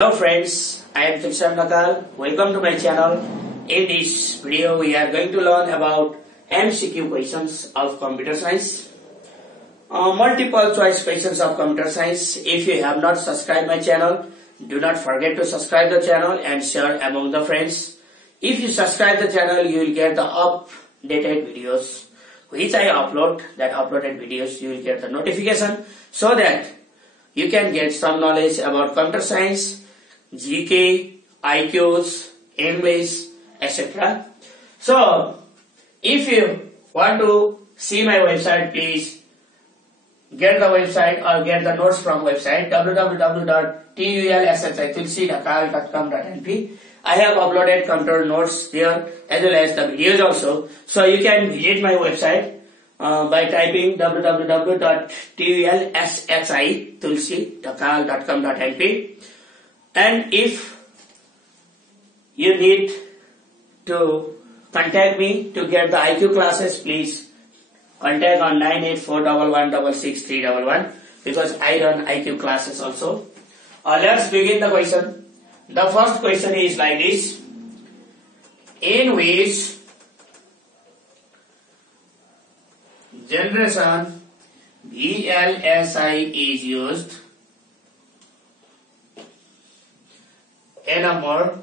Hello friends, I am Tushar Nakal. Welcome to my channel. In this video, we are going to learn about MCQ questions of computer science. Multiple choice questions of computer science. If you have not subscribed my channel, do not forget to subscribe the channel and share among the friends. If you subscribe the channel, you will get the updated videos which I upload. That uploaded videos you will get the notification so that you can get some knowledge about computer science, GK, IQs, English, etc. So, if you want to see my website, please get the website or get the notes from website www.tulshidakal.com.np. I have uploaded computer notes there as well as the videos also. So you can visit my website by typing www.tulshidakal.com.np. And if you need to contact me to get the IQ classes, please contact on 984116631 because I run IQ classes also. Let's begin the question. The first question is like this. In which generation VLSI is used? A number,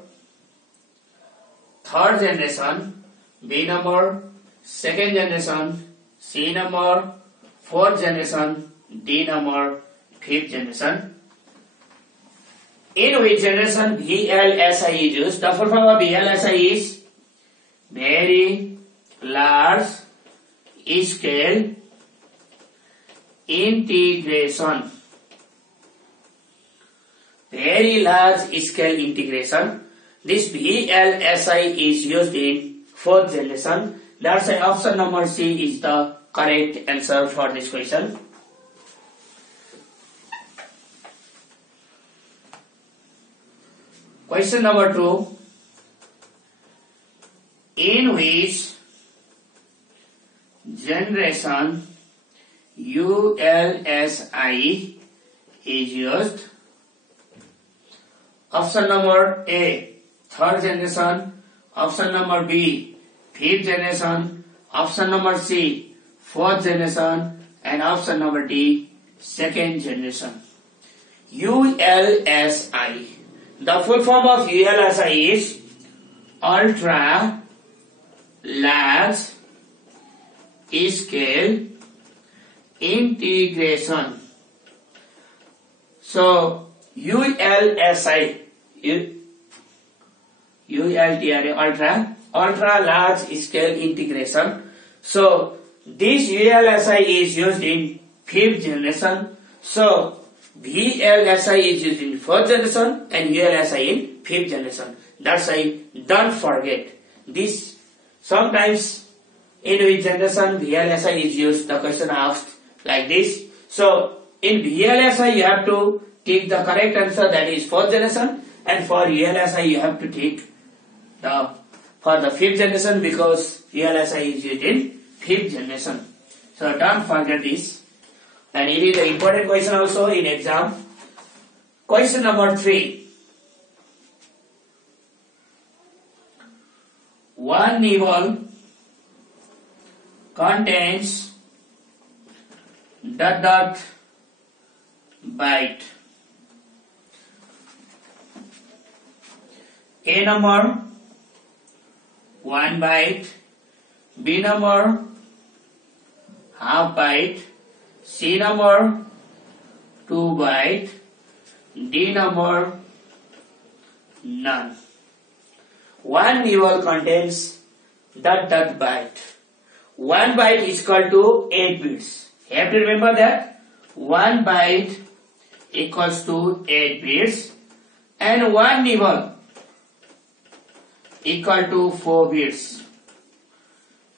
third generation, B number, second generation, C number, fourth generation, D number, fifth generation. In which generation VLSI is used? The full form of VLSI is Very Large Scale Integration. Very large scale integration. This VLSI is used in fourth generation. That's why option number C is the correct answer for this question. Question number 2. In which generation ULSI is used? Option number A, third generation. Option number B, fifth generation. Option number C, fourth generation. And option number D, second generation. ULSI. The full form of ULSI is Ultra Large Scale Integration. So, ULSI, ultra large scale integration. So this ULSI is used in fifth generation. So VLSI is used in fourth generation and ULSI in fifth generation. That's why don't forget this. Sometimes in which generation VLSI is used, the question asked like this. So in VLSI you have to take the correct answer, that is fourth generation, and for ULSI you have to take for the fifth generation because VLSI is used in fifth generation. So don't forget this, and it is an important question also in exam. Question number 3. One nibble contains ... byte. A number 1 byte, B number half byte, C number 2 byte, D number none. One nibble contains ... byte. 1 byte is equal to 8 bits. You have to remember that 1 byte equals to 8 bits and 1 nibble equal to 4 bits.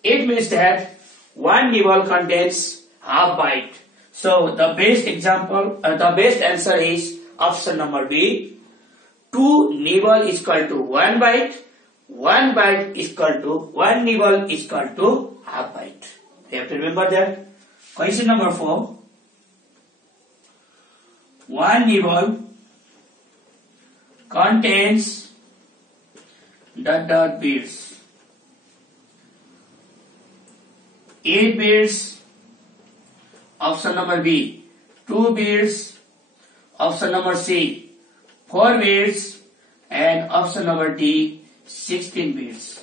It means that 1 nibble contains half byte. So the best example, the best answer is option number B. 2 nibble is equal to 1 byte. 1 byte is equal to 1 nibble is equal to half byte. You have to remember that. Question number 4. One nibble contains bits. 8 bits, option number B. 2 bits, option number C. 4 bits, and option number D, 16 bits.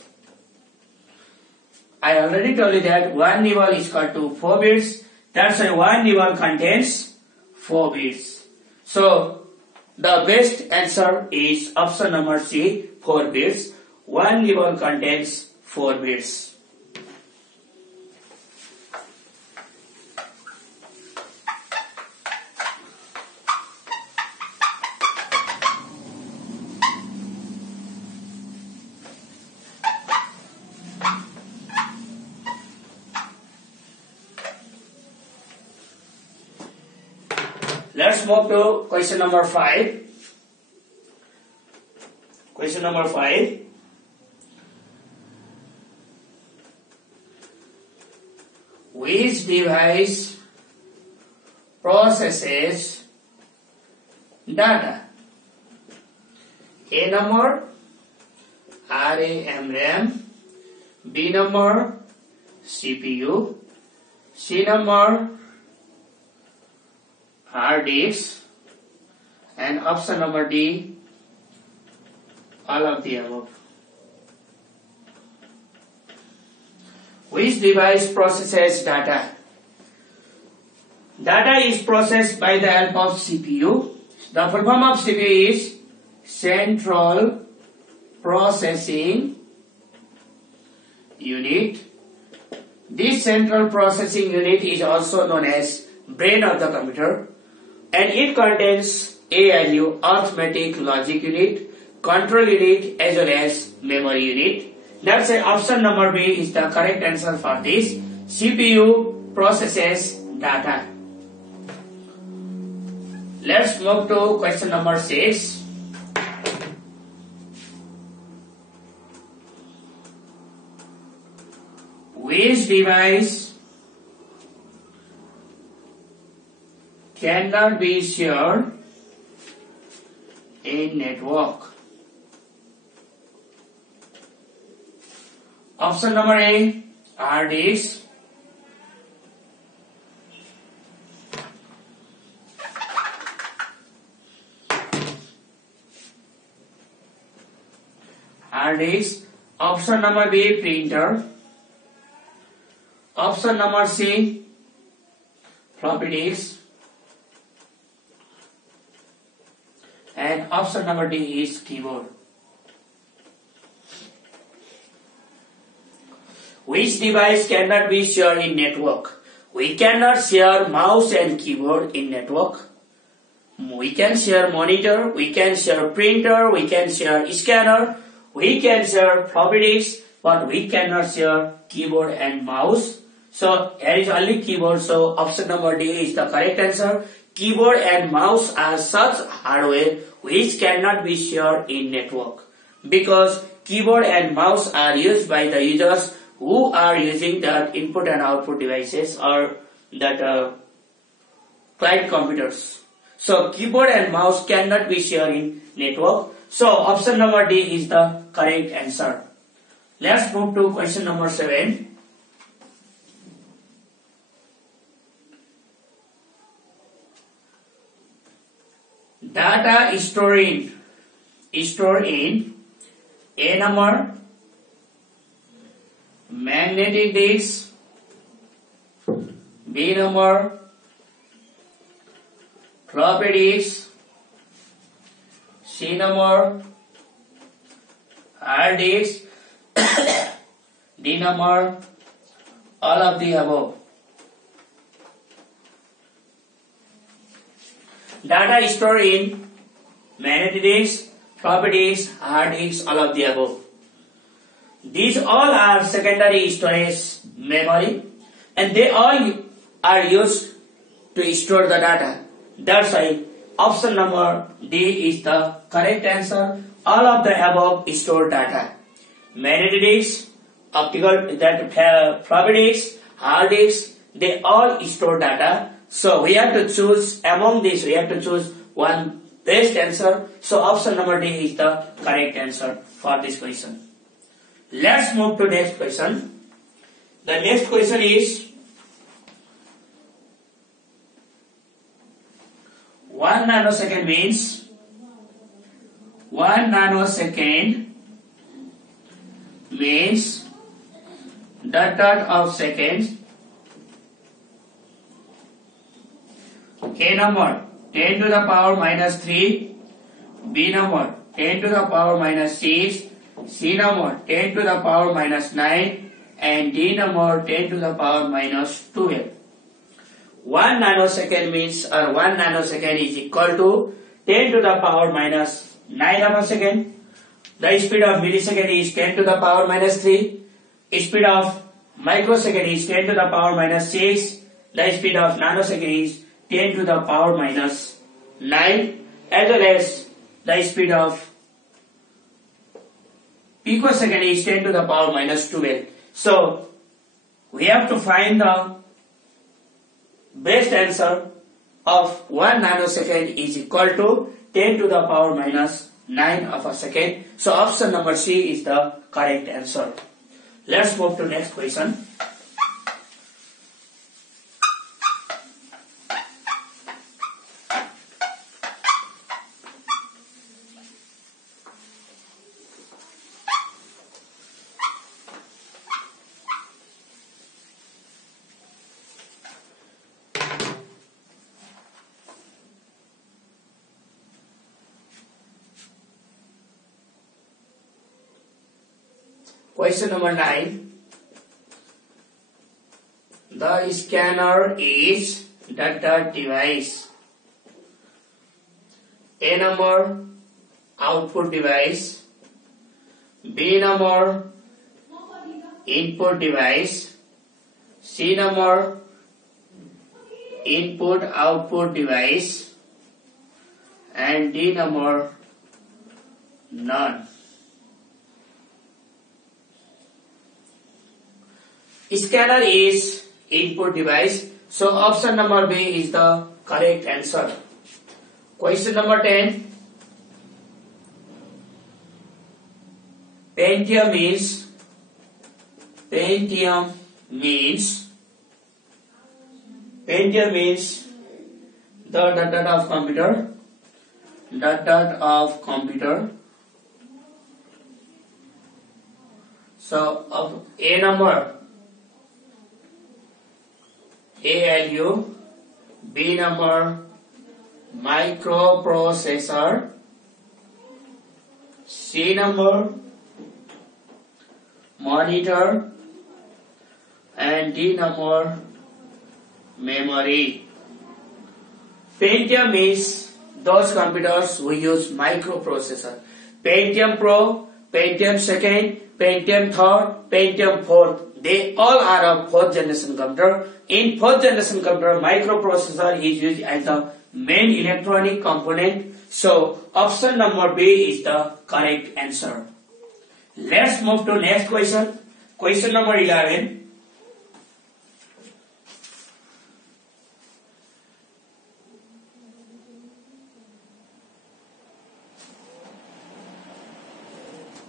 I already told you that one nibble is equal to 4 bits. That's why one nibble contains 4 bits. So the best answer is option number C, 4 bits. One nibble contains 4 bits. Let's move to question number 5. Question number 5. Which device processes data? A number, RAM, B number, CPU, C number, hard disk, and option number D, all of the above. Which device processes data? Data is processed by the help of CPU. The full form of CPU is Central Processing Unit. This central processing unit is also known as brain of the computer, and it contains ALU, arithmetic logic unit, control unit, as well as memory unit. That's why option number B is the correct answer for this. CPU processes data. Let's move to question number 6. Which device cannot be shared in network? Option number A, hard disk. Hard disk. Option number B, printer. Option number C, floppy disk. And option number D is keyboard. Which device cannot be shared in network? We cannot share mouse and keyboard in network. We can share monitor, we can share printer, we can share scanner, we can share floppy disk, but we cannot share keyboard and mouse. So here is only keyboard, so option number D is the correct answer. Keyboard and mouse are such hardware which cannot be shared in network, because keyboard and mouse are used by the users who are using the input and output devices or that client computers. So keyboard and mouse cannot be shared in network. So option number D is the correct answer. Let's move to question number 7. Data is stored in A number, magnetic disk, B number, floppy disk, C number, hard disk, D number, all of the above. Data is stored in magnetic disk, floppy disk, hard disk, all of the above. These all are secondary storage memory, and they all are used to store the data. That's why option number D is the correct answer. All of the above store data. Magnetic disk, optical, floppy disk, hard disk, they all store data. So we have to choose among these. We have to choose one best answer. So option number D is the correct answer for this question. Let's move to next question. The next question is 1 nanosecond means 1 nanosecond means dot of seconds. A number 10 to the power minus 3, B number 10 to the power minus 6, C number 10 to the power minus 9, and D number 10 to the power minus 12. 1 nanosecond means, or 1 nanosecond is equal to 10 to the power minus 9 of a second. The speed of millisecond is 10 to the power minus 3. Speed of microsecond is 10 to the power minus 6. The speed of nanosecond is 10 to the power minus 9, as well as the speed of picosecond is 10 to the power minus 12. So, we have to find the best answer of 1 nanosecond is equal to 10 to the power minus 9 of a second. So, option number C is the correct answer. Let's move to next question. Question number 9. The scanner is dot device. A number output device, B number input device, C number input output device, and D number none. Scanner is input device, so option number B is the correct answer. Question number 10. Pentium means the dot of computer, So of A number ALU, B number microprocessor, C number monitor, and D number memory. Pentium is those computers who use microprocessor. Pentium Pro, Pentium 2nd, Pentium 3rd, Pentium 4th. They all are a 4th generation computer. In 4th generation computer, microprocessor is used as the main electronic component. So, option number B is the correct answer. Let's move to next question. Question number 11.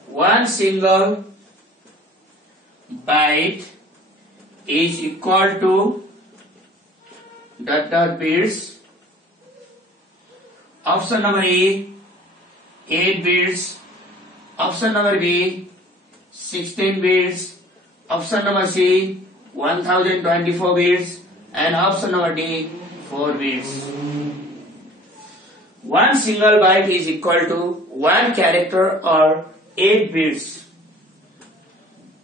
One single byte is equal to dot bits. Option number A 8 bits. Option number B 16 bits. Option number C 1024 bits. And option number D 4 bits. One single byte is equal to one character or 8 bits.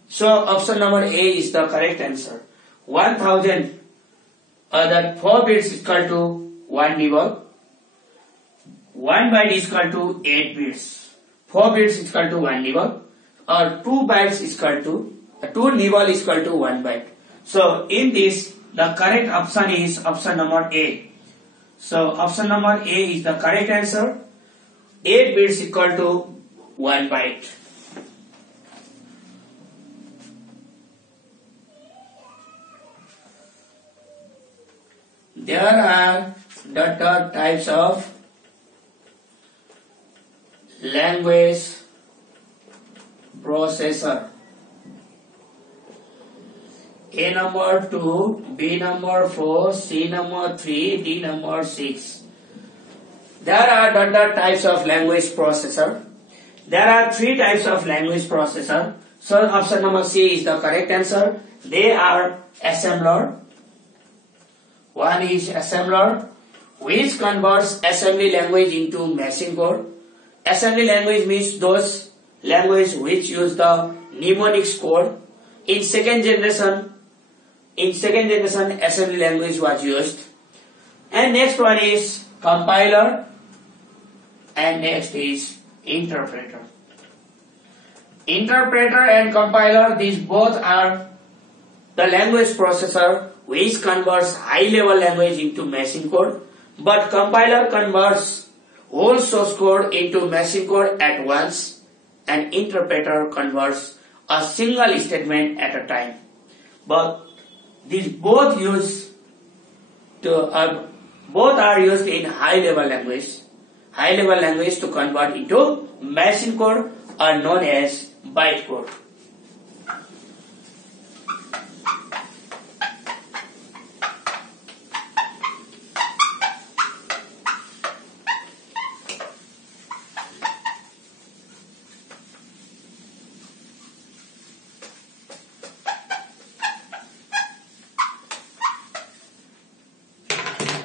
So option number A is the correct answer. 1000, that 4 bits is equal to 1 nibble. 1 byte is equal to 8 bits. 4 bits is equal to 1 nibble. Or 2 bytes is equal to, 2 nibble is equal to 1 byte. So in this, the correct option is option number A. So option number A is the correct answer. 8 bits equal to 1 byte. There are dot types of language processor. A number 2, B number 4, C number 3, D number 6. There are the types of language processor. There are 3 types of language processor. So option number C is the correct answer. They are assembler. One is assembler, which converts assembly language into machine code. Assembly language means those language which use the mnemonics code. In second generation, assembly language was used. And next one is compiler, and next is interpreter. Interpreter and compiler, these both are the language processor which converts high level language into machine code, but compiler converts whole source code into machine code at once, and interpreter converts a single statement at a time. But these both are used in high level language to convert into machine code, are known as bytecode.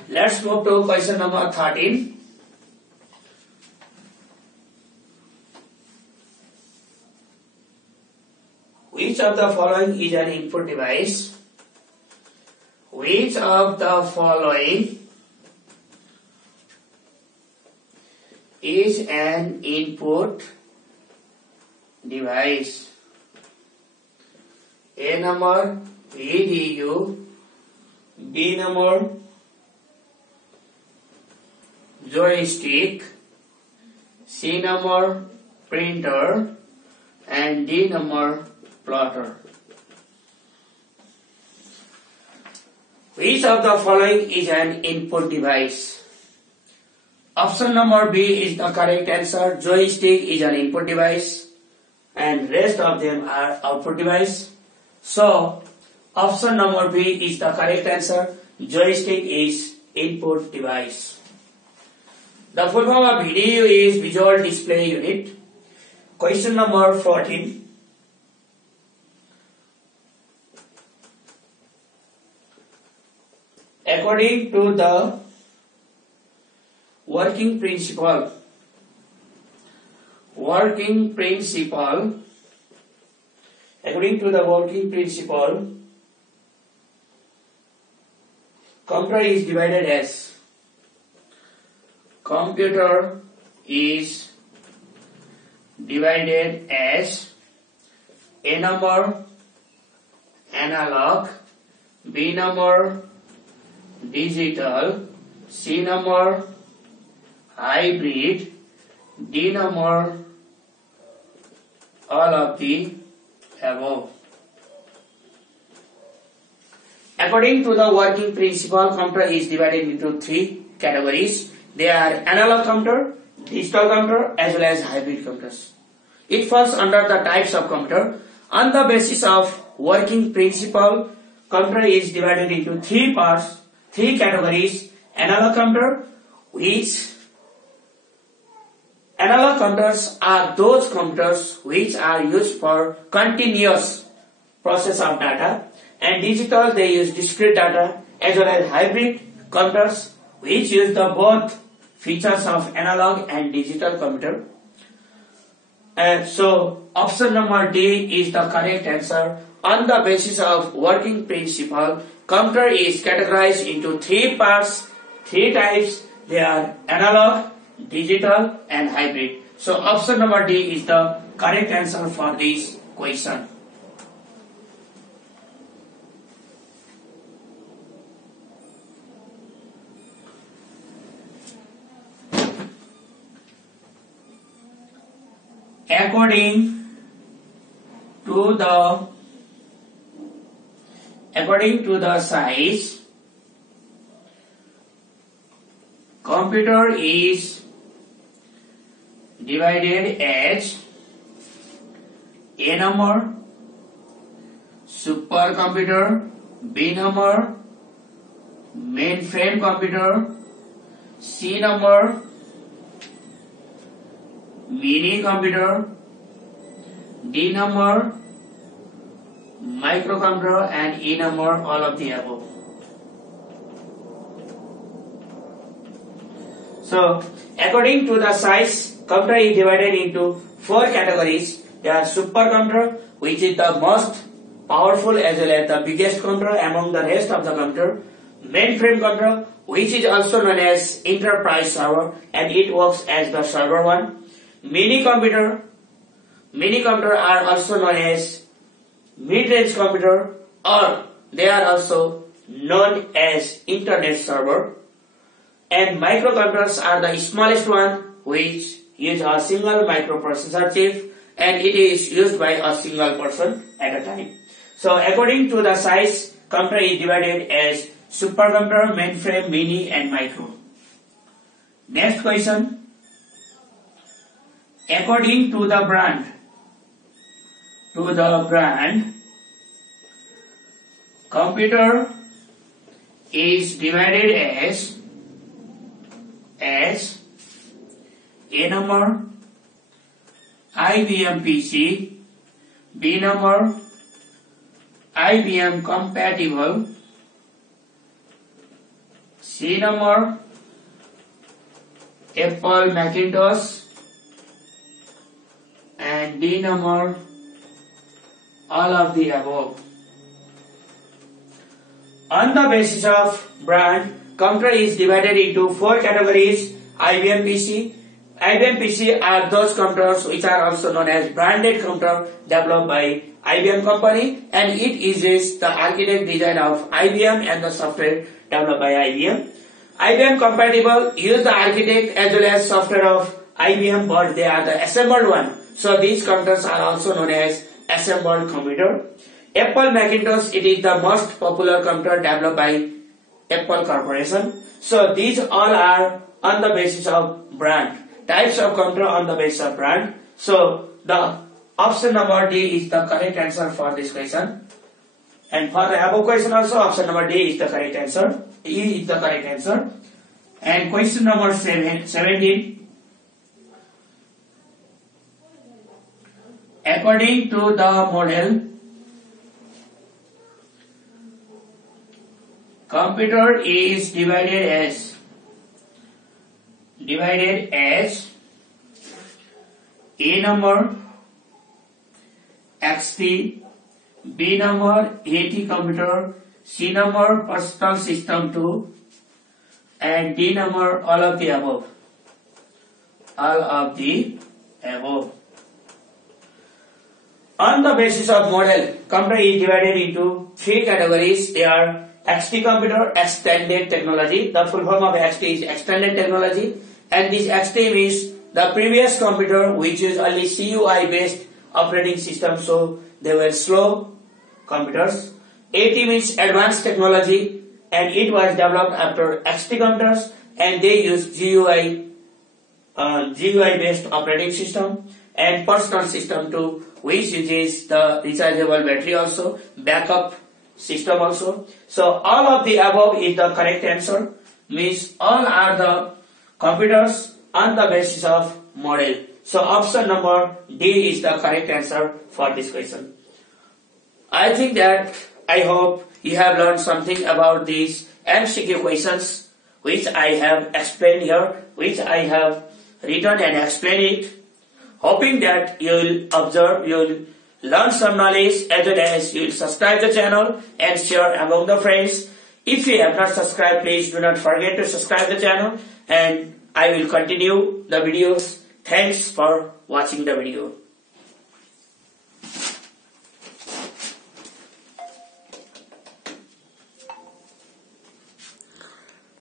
Let's move to question number 13. Which of the following is an input device? Which of the following is an input device? A number VDU, B number joystick, C number printer, and D number plotter. Which of the following is an input device? Option number B is the correct answer. Joystick is an input device and rest of them are output device. So option number B is the correct answer. Joystick is input device. The full form of VDU is Visual Display Unit. Question number 14. According to the working principle, computer is divided as A number analog, B number digital, C number hybrid, D number all of the above. According to the working principle, computer is divided into 3 categories. They are analog computer, digital computer, as well as hybrid computers. It falls under the types of computer. On the basis of working principle, computer is divided into 3 parts, 3 categories. Analog computer, analog computers are those computers which are used for continuous process of data, and digital, they use discrete data, as well as hybrid computers which use the both features of analog and digital computer. And so option number D is the correct answer. On the basis of working principle, computer is categorized into 3 parts, 3 types. They are analog, digital, and hybrid. So option number D is the correct answer for this question. According to the size, computer is divided as A number, supercomputer, B number, mainframe computer, C number, mini computer, D number, microcomputer, and E number, all of the above. So, according to the size, computer is divided into 4 categories. There are supercomputer, which is the most powerful as well as the biggest computer among the rest of the computer. Mainframe computer, which is also known as enterprise server, and it works as the server one. Mini computer are also known as mid-range computer, or they are also known as internet server. And microcomputers are the smallest one, which use a single microprocessor chip, and it is used by a single person at a time. So according to the size, computer is divided as supercomputer, mainframe, mini, and micro. Next question. According to the brand, computer is divided as A number, IBM PC, B number, IBM compatible, C number, Apple Macintosh, and D number, all of the above. On the basis of brand, computer is divided into 4 categories. IBM PC. IBM PC are those computers which are also known as branded computer developed by IBM company, and it uses the architect design of IBM and the software developed by IBM. IBM compatible use the architect as well as software of IBM, but they are the assembled one. So these computers are also known as assembled computer. Apple Macintosh, it is the most popular computer developed by Apple Corporation. So these all are on the basis of brand. Types of computer on the basis of brand. So the option number D is the correct answer for this question. And for the above question also, option number D is the correct answer. E is the correct answer. And question number 17. According to the model, computer is divided as A number, XP, B number, AT computer, C number, personal system 2, and D number, all of the above. All of the above. On the basis of model, computer is divided into 3 categories. They are XT computer, extended technology. The full form of XT is extended technology, and this XT means the previous computer which is only CUI based operating system, so they were slow computers. AT means advanced technology, and it was developed after XT computers, and they use GUI based operating system. And personal system 2, which uses the rechargeable battery also, backup system also. So all of the above is the correct answer, means all are the computers on the basis of model. So option number D is the correct answer for this question. I think that I hope you have learned something about these MCQ questions which I have explained here, which I have written and explained it. Hoping that you will observe, you will learn some knowledge, as well as you will subscribe the channel and share among the friends. If you have not subscribed, please do not forget to subscribe the channel, and I will continue the videos. Thanks for watching the video.